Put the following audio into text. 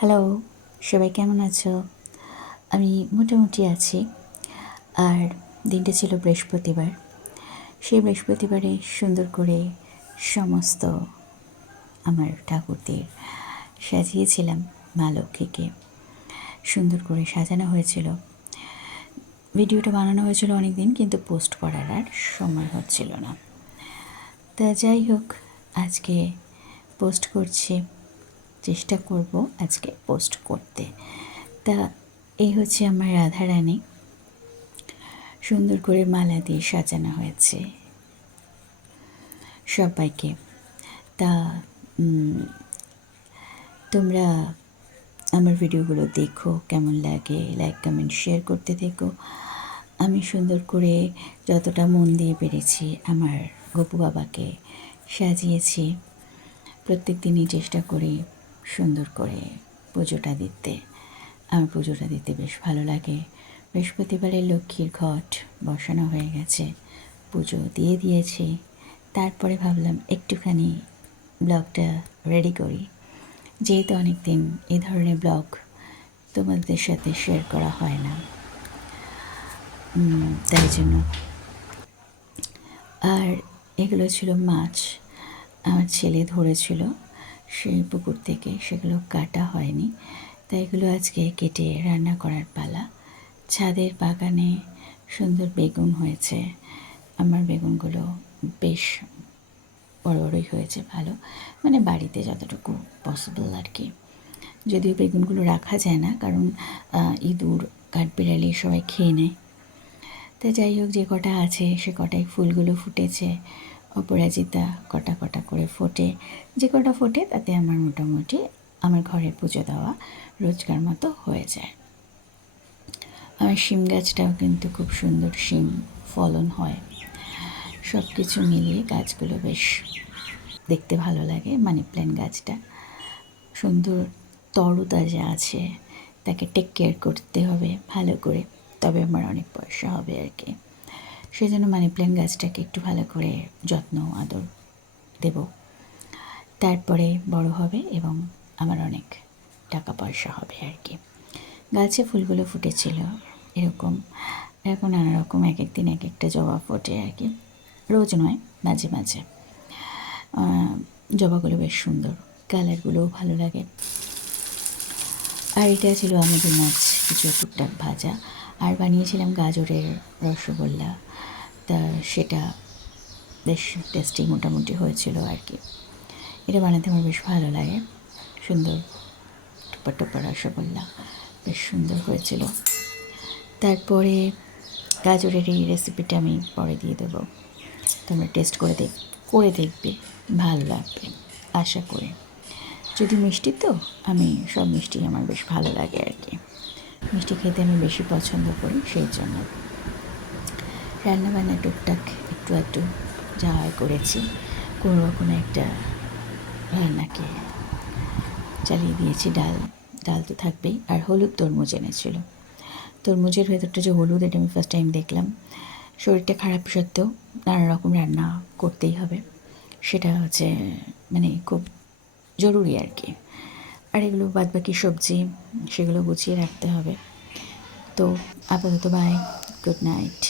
Hello, সবাই কেমন আছো? আমি মোটামুটি আছি। আর দিনটা ছিল বৃহস্পতিবার। সেই বৃহস্পতিবারে সুন্দর করে সমস্ত আমার ঠাকুরদের সাজিয়েছিলাম। মা লক্ষ্মীকে সুন্দর করে সাজানো হয়েছিল। ভিডিওটা বানানো হয়েছিল অনেক দিন, কিন্তু পোস্ট করার আর সময় হচ্ছিল না। তা যাই হোক, আজকে পোস্ট করছি, চেষ্টা করব আজকে পোস্ট করতে। তা এই হচ্ছে আমার রাধারানী, সুন্দর করে মালা দিয়ে সাজানো হয়েছে সবাইকে। তা তোমরা আমার ভিডিওগুলো দেখো, কেমন লাগে লাইক কমেন্ট শেয়ার করতে থেকো। আমি সুন্দর করে যতটা মন দিয়ে পেরেছি আমার গপু বাবাকে সাজিয়েছি। প্রত্যেক দিনই চেষ্টা করি সুন্দর করে পুজোটা দিতে। আমার পুজোটা দিতে বেশ ভালো লাগে। বৃহস্পতিবারের লক্ষ্মীর ঘট বসানো হয়ে গেছে, পুজো দিয়ে দিয়েছি। তারপরে ভাবলাম একটুখানি ব্লগটা রেডি করি, যেহেতু অনেক দিন এই ধরনের ব্লগ তোমাদের সাথে শেয়ার করা হয় না, তাই জন্য। আর এগুলো ছিল মাছ, আমার ছেলে ধরেছিল সেই পুকুর থেকে, সেগুলো কাটা হয়নি, তাই এগুলো আজকে কেটে রান্না করার পালা। ছাদের বাগানে সুন্দর বেগুন হয়েছে। আমার বেগুনগুলো বেশ বড় বড়ই হয়েছে, ভালো, মানে বাড়িতে যতটুকু পসিবল আর কি। যদিও বেগুনগুলো রাখা যায় না, কারণ ইঁদুর কাঠবিড়ালি সবাই খেয়ে নেয়। তো যাই হোক, যে কটা আছে সে কটাই ফুলগুলো ফুটেছে, অপরাজিতা কটা কটা করে ফোটে। যে কটা ফোটে তাতে আমার মোটামুটি আমার ঘরের পুজো দেওয়া রোজকার মতো হয়ে যায়। আমার শিম গাছটাও কিন্তু খুব সুন্দর শিম ফলন হয়। সব কিছু মিলিয়ে গাছগুলো বেশ দেখতে ভালো লাগে। মানি প্ল্যান্ট গাছটা সুন্দর তরতাজা আছে, তাকে টেক কেয়ার করতে হবে ভালো করে, তবে আমার অনেক পয়সা হবে আর কি। সেই জন্য মানি প্ল্যান্ট গাছটাকে একটু ভালো করে যত্ন আদর দেব, তারপরে বড় হবে এবং আমার অনেক টাকা পয়সা হবে আর কি। গাছে ফুলগুলো ফুটেছিল এরকম, এখন নানা রকম এক এক দিন এক একটা জবা ফোটে আর কি, রোজ নয়, মাঝে মাঝে। জবাগুলো বেশ সুন্দর, কালারগুলোও ভালো লাগে। আর এটা ছিল আমাদের মাছ কিছু টুকটাক ভাজা, আর বানিয়েছিলাম গাজরের রসগোল্লা। তা সেটা বেশ টেস্টি মোটামুটি হয়েছিল আর কি। এটা বানাতে আমার বেশ ভালো লাগে, সুন্দর টুপা টুপা রসগোল্লা বেশ সুন্দর হয়েছিল। তারপরে গাজরের এই রেসিপিটা আমি পরে দিয়ে দেবো, তোমরা টেস্ট করে দেখবে, ভালো লাগবে আশা করি। যদি মিষ্টি, তো আমি সব মিষ্টি আমার বেশ ভালো লাগে আর কি, মিষ্টি খেতে আমি বেশি পছন্দ করি, সেই জন্য। রান্নাবান্না টুকটাক একটু একটু যা হয় করেছি, কোনো রকম একটা রান্নাকে চালিয়ে দিয়েছি। ডাল তো থাকবেই, আর হলুদ তরমুজ এনেছিল। তরমুজের ভেতরটা যে হলুদ, এটা আমি ফার্স্ট টাইম দেখলাম। শরীরটা খারাপ সত্ত্বেও নানা রকম রান্না করতেই হবে, সেটা হচ্ছে মানে খুব জরুরি আর কি। আর এগুলো বাদবাকি সবজি, সেগুলো গুছিয়ে রাখতে হবে। তো আপাতত বাই, গুড নাইট।